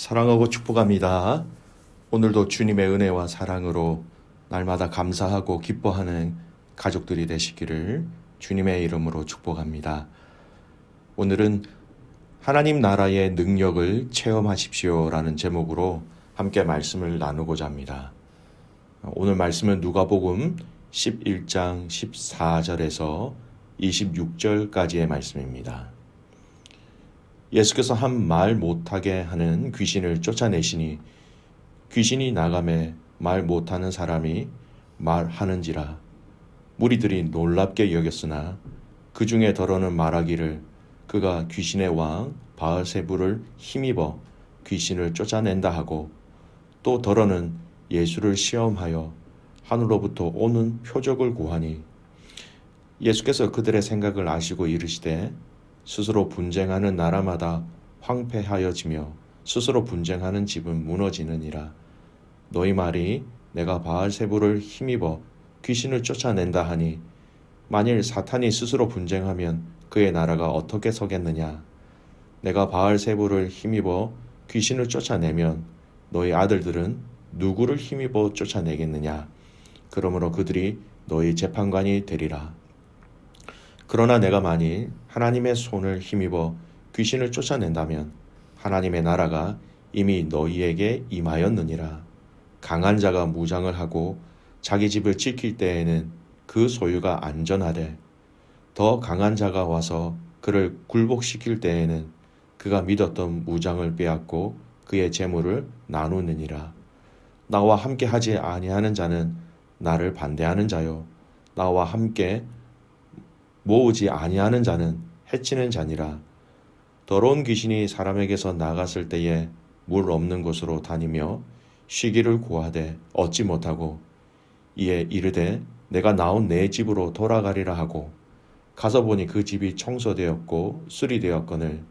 사랑하고 축복합니다. 오늘도 주님의 은혜와 사랑으로 날마다 감사하고 기뻐하는 가족들이 되시기를 주님의 이름으로 축복합니다. 오늘은 하나님 나라의 능력을 체험하십시오라는 제목으로 함께 말씀을 나누고자 합니다. 오늘 말씀은 누가복음 11장 14절에서 26절까지의 말씀입니다. 예수께서 한 말 못하게 하는 귀신을 쫓아내시니 귀신이 나가매 말 못하는 사람이 말하는지라. 무리들이 놀랍게 여겼으나 그 중에 더러는 말하기를 그가 귀신의 왕 바알세불을 힘입어 귀신을 쫓아낸다 하고, 또 더러는 예수를 시험하여 하늘로부터 오는 표적을 구하니, 예수께서 그들의 생각을 아시고 이르시되 스스로 분쟁하는 나라마다 황폐하여지며 스스로 분쟁하는 집은 무너지느니라. 너희 말이 내가 바알세불을 힘입어 귀신을 쫓아낸다 하니, 만일 사탄이 스스로 분쟁하면 그의 나라가 어떻게 서겠느냐. 내가 바알세불을 힘입어 귀신을 쫓아내면 너희 아들들은 누구를 힘입어 쫓아내겠느냐. 그러므로 그들이 너희 재판관이 되리라. 그러나 내가 만일 하나님의 손을 힘입어 귀신을 쫓아낸다면 하나님의 나라가 이미 너희에게 임하였느니라. 강한 자가 무장을 하고 자기 집을 지킬 때에는 그 소유가 안전하되, 더 강한 자가 와서 그를 굴복시킬 때에는 그가 믿었던 무장을 빼앗고 그의 재물을 나누느니라. 나와 함께 하지 아니하는 자는 나를 반대하는 자요, 나와 함께 모으지 아니하는 자는 해치는 자니라. 더러운 귀신이 사람에게서 나갔을 때에 물 없는 곳으로 다니며 쉬기를 구하되 얻지 못하고, 이에 이르되 내가 나온 내 집으로 돌아가리라 하고 가서 보니 그 집이 청소되었고 수리되었거늘,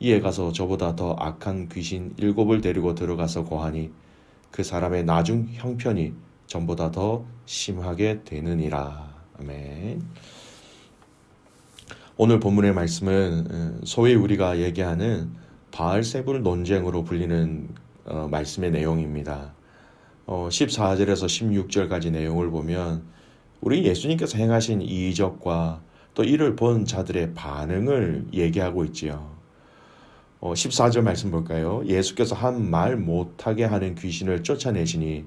이에 가서 저보다 더 악한 귀신 7을 데리고 들어가서 고하니 그 사람의 나중 형편이 전보다 더 심하게 되느니라. 아멘. 오늘 본문의 말씀은 소위 우리가 얘기하는 바알세불 논쟁으로 불리는 말씀의 내용입니다. 14절에서 16절까지 내용을 보면 우리 예수님께서 행하신 이적과 또 이를 본 자들의 반응을 얘기하고 있지요. 14절 말씀 볼까요? 예수께서 한 말 못하게 하는 귀신을 쫓아내시니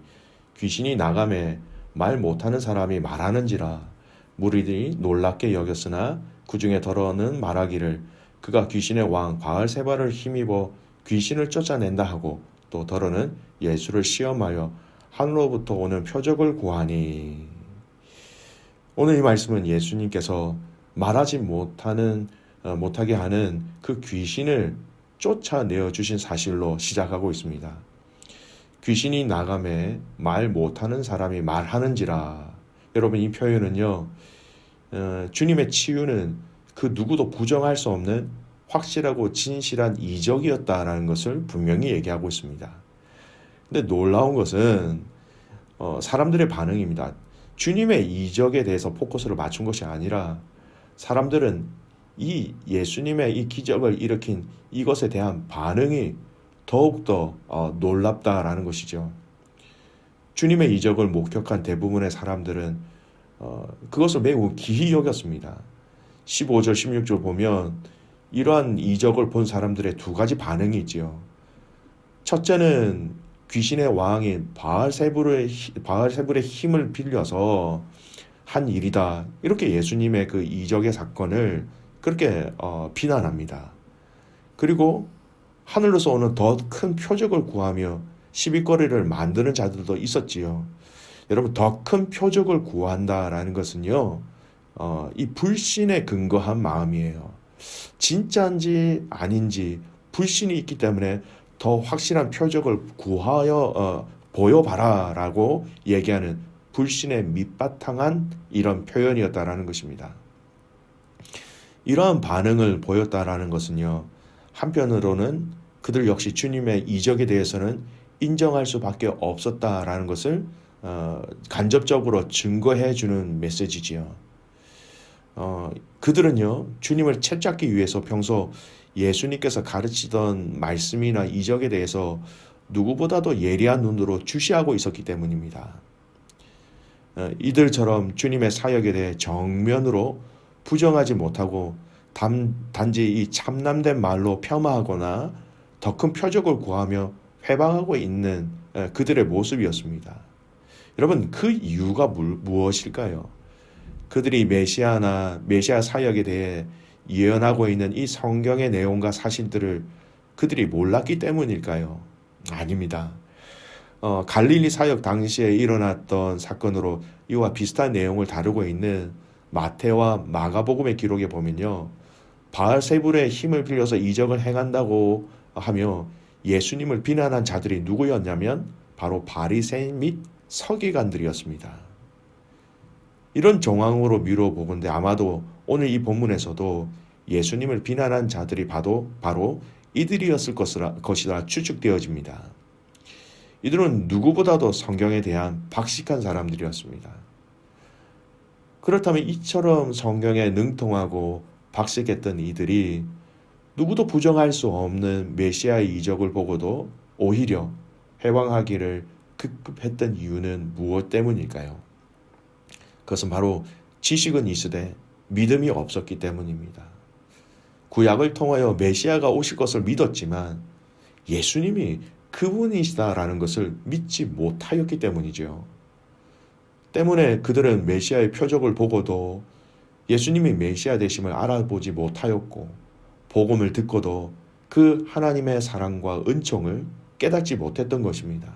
귀신이 나가매 말 못하는 사람이 말하는지라. 무리들이 놀랍게 여겼으나 그 중에 더러는 말하기를 그가 귀신의 왕 바알세불을 힘입어 귀신을 쫓아낸다 하고, 또 더러는 예수를 시험하여 하늘로부터 오는 표적을 구하니. 오늘 이 말씀은 예수님께서 말하지 못하게 하는 그 귀신을 쫓아내어 주신 사실로 시작하고 있습니다. 귀신이 나가매 말 못하는 사람이 말하는지라. 여러분, 이 표현은요, 주님의 치유는 그 누구도 부정할 수 없는 확실하고 진실한 이적이었다라는 것을 분명히 얘기하고 있습니다. 근데 놀라운 것은 사람들의 반응입니다. 주님의 이적에 대해서 포커스를 맞춘 것이 아니라 사람들은 이 예수님의 이 기적을 일으킨 이것에 대한 반응이 더욱더 놀랍다라는 것이죠. 주님의 이적을 목격한 대부분의 사람들은 그것을 매우 기이 여겼습니다. 15절 16절 보면 이러한 이적을 본 사람들의 두 가지 반응이 있지요. 첫째는 귀신의 왕인 바알세불의 힘을 빌려서 한 일이다, 이렇게 예수님의 그 이적의 사건을 그렇게 비난합니다. 그리고 하늘로서 오는 더 큰 표적을 구하며 시비거리를 만드는 자들도 있었지요. 여러분, 더 큰 표적을 구한다라는 것은요, 이 불신에 근거한 마음이에요. 진짜인지 아닌지 불신이 있기 때문에 더 확실한 표적을 구하여 보여봐라라고 얘기하는 불신에 밑바탕한 이런 표현이었다라는 것입니다. 이러한 반응을 보였다라는 것은요, 한편으로는 그들 역시 주님의 이적에 대해서는 인정할 수밖에 없었다라는 것을 간접적으로 증거해 주는 메시지지요. 그들은요, 주님을 채찍기 위해서 평소 예수님께서 가르치던 말씀이나 이적에 대해서 누구보다도 예리한 눈으로 주시하고 있었기 때문입니다. 이들처럼 주님의 사역에 대해 정면으로 부정하지 못하고 단지 이 참남된 말로 폄하하거나 더 큰 표적을 구하며 회방하고 있는 그들의 모습이었습니다. 여러분, 그 이유가 무엇일까요? 그들이 메시아 사역에 대해 예언하고 있는 이 성경의 내용과 사실들을 그들이 몰랐기 때문일까요? 아닙니다. 갈릴리 사역 당시에 일어났던 사건으로 이와 비슷한 내용을 다루고 있는 마태와 마가복음의 기록에 보면요, 바알세불의 힘을 빌려서 이적을 행한다고 하며 예수님을 비난한 자들이 누구였냐면 바로 바리새인 및 서기관들이었습니다. 이런 정황으로 미뤄보건대 아마도 오늘 이 본문에서도 예수님을 비난한 자들이 바로 이들이었을 것이라 추측되어집니다. 이들은 누구보다도 성경에 대한 박식한 사람들이었습니다. 그렇다면 이처럼 성경에 능통하고 박식했던 이들이 누구도 부정할 수 없는 메시아의 이적을 보고도 오히려 회방하기를 급급했던 이유는 무엇 때문일까요? 그것은 바로 지식은 있으되 믿음이 없었기 때문입니다. 구약을 통하여 메시아가 오실 것을 믿었지만 예수님이 그분이시다라는 것을 믿지 못하였기 때문이죠. 때문에 그들은 메시아의 표적을 보고도 예수님이 메시아 되심을 알아보지 못하였고, 복음을 듣고도 그 하나님의 사랑과 은총을 깨닫지 못했던 것입니다.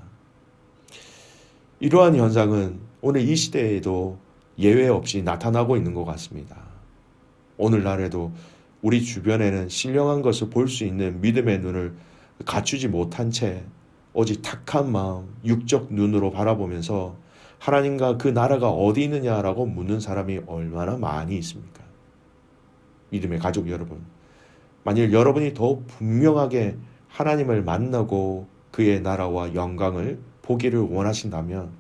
이러한 현상은 오늘 이 시대에도 예외 없이 나타나고 있는 것 같습니다. 오늘날에도 우리 주변에는 신령한 것을 볼 수 있는 믿음의 눈을 갖추지 못한 채 오직 탁한 마음, 육적 눈으로 바라보면서 하나님과 그 나라가 어디 있느냐라고 묻는 사람이 얼마나 많이 있습니까? 믿음의 가족 여러분, 만일 여러분이 더 분명하게 하나님을 만나고 그의 나라와 영광을 보기를 원하신다면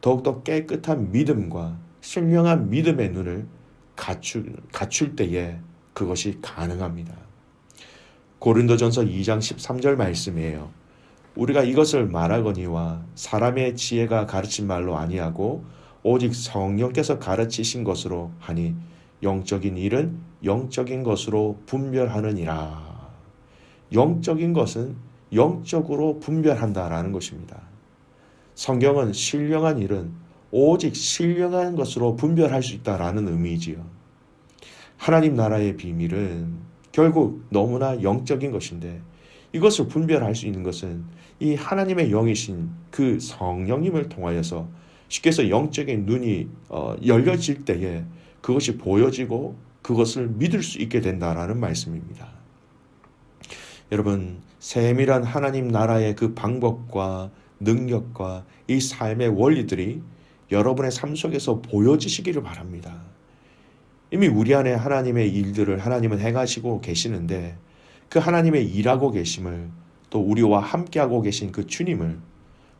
더욱더 깨끗한 믿음과 신령한 믿음의 눈을 갖출 때에 그것이 가능합니다. 고린도전서 2장 13절 말씀이에요. 우리가 이것을 말하거니와 사람의 지혜가 가르친 말로 아니하고 오직 성령께서 가르치신 것으로 하니 영적인 일은 영적인 것으로 분별하느니라. 영적인 것은 영적으로 분별한다라는 것입니다. 성경은 신령한 일은 오직 신령한 것으로 분별할 수 있다라는 의미지요. 하나님 나라의 비밀은 결국 너무나 영적인 것인데 이것을 분별할 수 있는 것은 이 하나님의 영이신 그 성령님을 통하여서 쉽게 해서 영적인 눈이 열려질 때에 그것이 보여지고 그것을 믿을 수 있게 된다라는 말씀입니다. 여러분, 세밀한 하나님 나라의 그 방법과 능력과 이 삶의 원리들이 여러분의 삶 속에서 보여지시기를 바랍니다. 이미 우리 안에 하나님의 일들을 하나님은 행하시고 계시는데 그 하나님의 일하고 계심을 또 우리와 함께하고 계신 그 주님을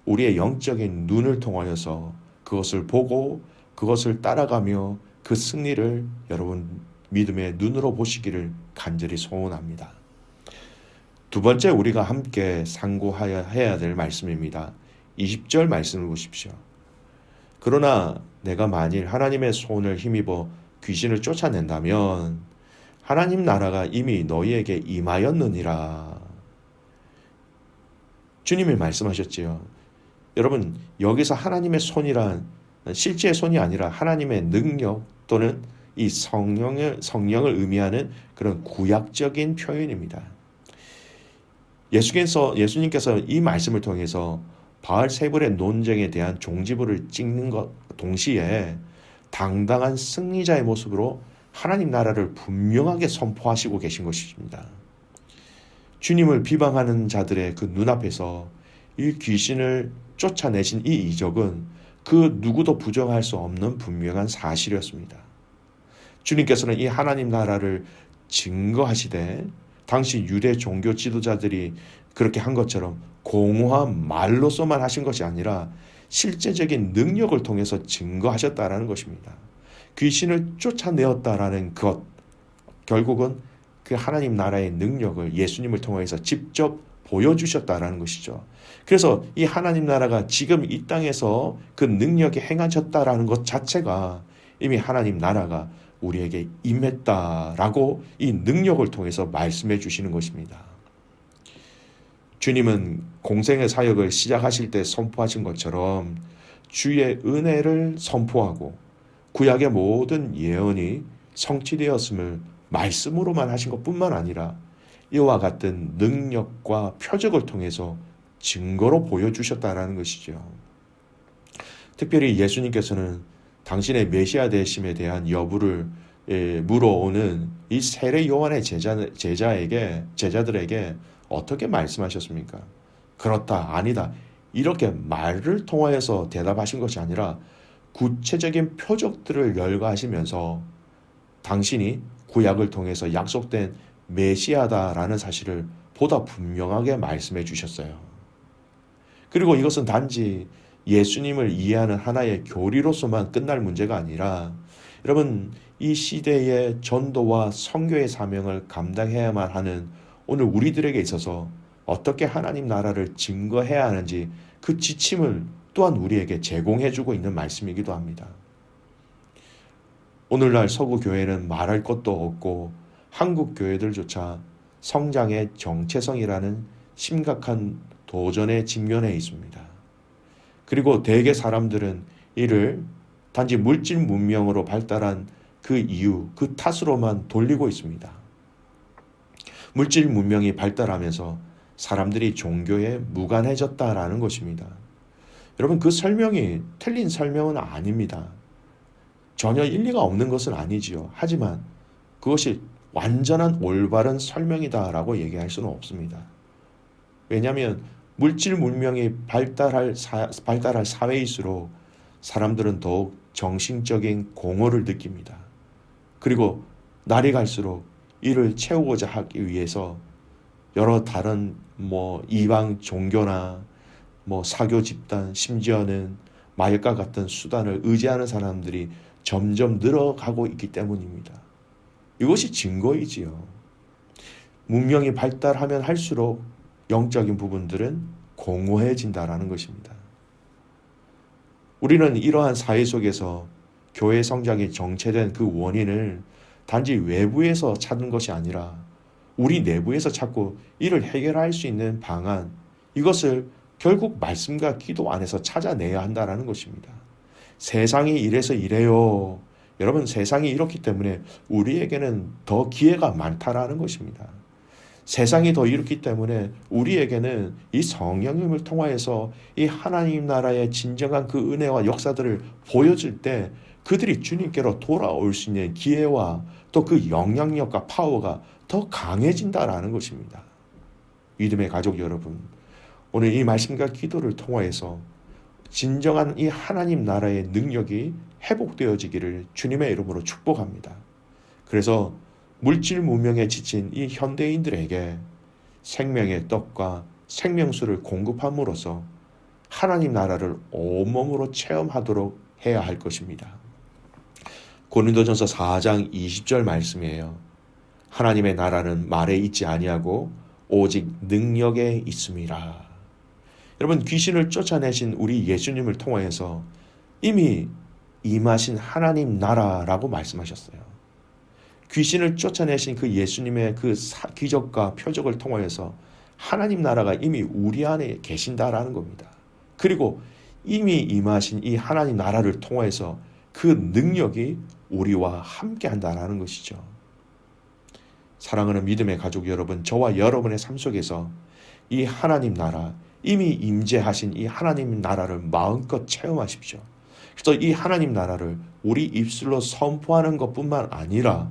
우리의 영적인 눈을 통하여서 그것을 보고 그것을 따라가며 그 승리를 여러분 믿음의 눈으로 보시기를 간절히 소원합니다. 두 번째 우리가 함께 상고해야 될 말씀입니다. 20절 말씀을 보십시오. 그러나 내가 만일 하나님의 손을 힘입어 귀신을 쫓아낸다면 하나님 나라가 이미 너희에게 임하였느니라. 주님이 말씀하셨지요. 여러분, 여기서 하나님의 손이란 실제의 손이 아니라 하나님의 능력 또는 이 성령을 의미하는 그런 구약적인 표현입니다. 예수님께서 이 말씀을 통해서 바알세불의 논쟁에 대한 종지부를 찍는 것 동시에 당당한 승리자의 모습으로 하나님 나라를 분명하게 선포하시고 계신 것입니다. 주님을 비방하는 자들의 그 눈앞에서 이 귀신을 쫓아내신 이 이적은 그 누구도 부정할 수 없는 분명한 사실이었습니다. 주님께서는 이 하나님 나라를 증거하시되 당시 유대 종교 지도자들이 그렇게 한 것처럼 공허한 말로서만 하신 것이 아니라 실제적인 능력을 통해서 증거하셨다라는 것입니다. 귀신을 쫓아내었다라는 것, 결국은 그 하나님 나라의 능력을 예수님을 통해서 직접 보여주셨다라는 것이죠. 그래서 이 하나님 나라가 지금 이 땅에서 그 능력이 행하셨다라는 것 자체가 이미 하나님 나라가 우리에게 임했다라고 이 능력을 통해서 말씀해 주시는 것입니다. 주님은 공생의 사역을 시작하실 때 선포하신 것처럼 주의 은혜를 선포하고 구약의 모든 예언이 성취되었음을 말씀으로만 하신 것뿐만 아니라 이와 같은 능력과 표적을 통해서 증거로 보여주셨다라는 것이죠. 특별히 예수님께서는 당신의 메시아 되심에 대한 여부를 물어오는 이 세례 요한의 제자들에게 어떻게 말씀하셨습니까? 그렇다, 아니다. 이렇게 말을 통하여서 대답하신 것이 아니라 구체적인 표적들을 열거하시면서 당신이 구약을 통해서 약속된 메시아다라는 사실을 보다 분명하게 말씀해 주셨어요. 그리고 이것은 단지 예수님을 이해하는 하나의 교리로서만 끝날 문제가 아니라 여러분, 이 시대의 전도와 선교의 사명을 감당해야만 하는 오늘 우리들에게 있어서 어떻게 하나님 나라를 증거해야 하는지 그 지침을 또한 우리에게 제공해 주고 있는 말씀이기도 합니다. 오늘날 서구 교회는 말할 것도 없고 한국 교회들조차 성장의 정체성이라는 심각한 도전에 직면해 있습니다. 그리고 대개 사람들은 이를 단지 물질 문명으로 발달한 그 이유, 그 탓으로만 돌리고 있습니다. 물질 문명이 발달하면서 사람들이 종교에 무관해졌다라는 것입니다. 여러분, 그 설명이 틀린 설명은 아닙니다. 전혀 일리가 없는 것은 아니지요. 하지만 그것이 완전한 올바른 설명이다라고 얘기할 수는 없습니다. 왜냐하면 물질 문명이 발달할 사회일수록 사람들은 더욱 정신적인 공허를 느낍니다. 그리고 날이 갈수록 이를 채우고자 하기 위해서 여러 다른 이방 종교나 사교 집단, 심지어는 마약과 같은 수단을 의지하는 사람들이 점점 늘어가고 있기 때문입니다. 이것이 증거이지요. 문명이 발달하면 할수록 영적인 부분들은 공허해진다라는 것입니다. 우리는 이러한 사회 속에서 교회 성장이 정체된 그 원인을 단지 외부에서 찾는 것이 아니라 우리 내부에서 찾고 이를 해결할 수 있는 방안, 이것을 결국 말씀과 기도 안에서 찾아내야 한다는 것입니다. 세상이 이래서 이래요. 여러분, 세상이 이렇기 때문에 우리에게는 더 기회가 많다라는 것입니다. 세상이 더 이렇기 때문에 우리에게는 이 성령님을 통하여서 이 하나님 나라의 진정한 그 은혜와 역사들을 보여줄 때 그들이 주님께로 돌아올 수 있는 기회와 또 그 영향력과 파워가 더 강해진다라는 것입니다. 믿음의 가족 여러분, 오늘 이 말씀과 기도를 통하여서 진정한 이 하나님 나라의 능력이 회복되어지기를 주님의 이름으로 축복합니다. 그래서 물질 문명에 지친 이 현대인들에게 생명의 떡과 생명수를 공급함으로써 하나님 나라를 온몸으로 체험하도록 해야 할 것입니다. 고린도전서 4장 20절 말씀이에요. 하나님의 나라는 말에 있지 아니하고 오직 능력에 있음이라. 여러분, 귀신을 쫓아내신 우리 예수님을 통하여서 이미 임하신 하나님 나라라고 말씀하셨어요. 귀신을 쫓아내신 그 예수님의 그 기적과 표적을 통하여서 하나님 나라가 이미 우리 안에 계신다라는 겁니다. 그리고 이미 임하신 이 하나님 나라를 통하여서 그 능력이 우리와 함께 한다라는 것이죠. 사랑하는 믿음의 가족 여러분, 저와 여러분의 삶 속에서 이 하나님 나라, 이미 임재하신 이 하나님 나라를 마음껏 체험하십시오. 그래서 이 하나님 나라를 우리 입술로 선포하는 것뿐만 아니라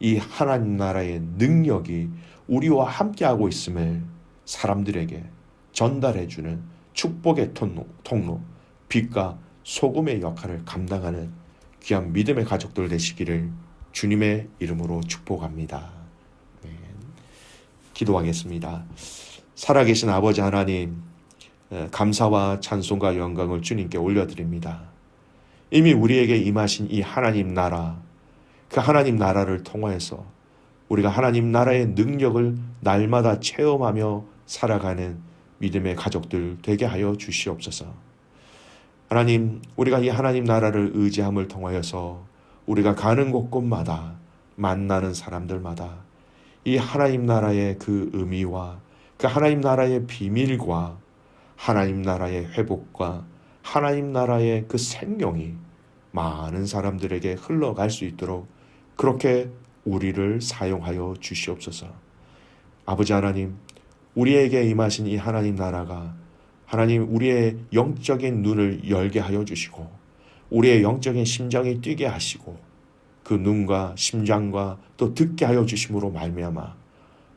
이 하나님 나라의 능력이 우리와 함께하고 있음을 사람들에게 전달해주는 축복의 통로, 빛과 소금의 역할을 감당하는 귀한 믿음의 가족들 되시기를 주님의 이름으로 축복합니다. 네. 기도하겠습니다. 살아계신 아버지 하나님, 감사와 찬송과 영광을 주님께 올려드립니다. 이미 우리에게 임하신 이 하나님 나라, 그 하나님 나라를 통하여서 우리가 하나님 나라의 능력을 날마다 체험하며 살아가는 믿음의 가족들 되게 하여 주시옵소서. 하나님, 우리가 이 하나님 나라를 의지함을 통하여서 우리가 가는 곳곳마다 만나는 사람들마다 이 하나님 나라의 그 의미와 그 하나님 나라의 비밀과 하나님 나라의 회복과 하나님 나라의 그 생명이 많은 사람들에게 흘러갈 수 있도록 그렇게 우리를 사용하여 주시옵소서. 아버지 하나님, 우리에게 임하신 이 하나님 나라가 하나님 우리의 영적인 눈을 열게 하여 주시고 우리의 영적인 심장이 뛰게 하시고 그 눈과 심장과 또 듣게 하여 주심으로 말미암아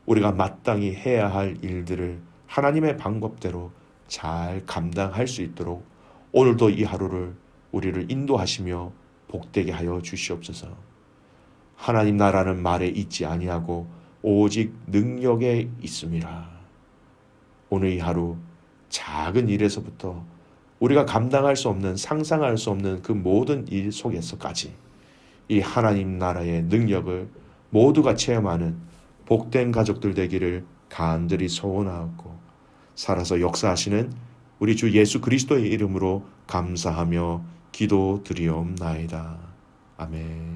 우리가 마땅히 해야 할 일들을 하나님의 방법대로 잘 감당할 수 있도록 오늘도 이 하루를 우리를 인도하시며 복되게 하여 주시옵소서. 하나님 나라는 말에 있지 아니하고 오직 능력에 있음이라. 오늘 이 하루 작은 일에서부터 우리가 감당할 수 없는 상상할 수 없는 그 모든 일 속에서까지 이 하나님 나라의 능력을 모두가 체험하는 복된 가족들 되기를 간절히 소원하고 살아서 역사하시는 우리 주 예수 그리스도의 이름으로 감사하며 기도드리옵나이다. 아멘.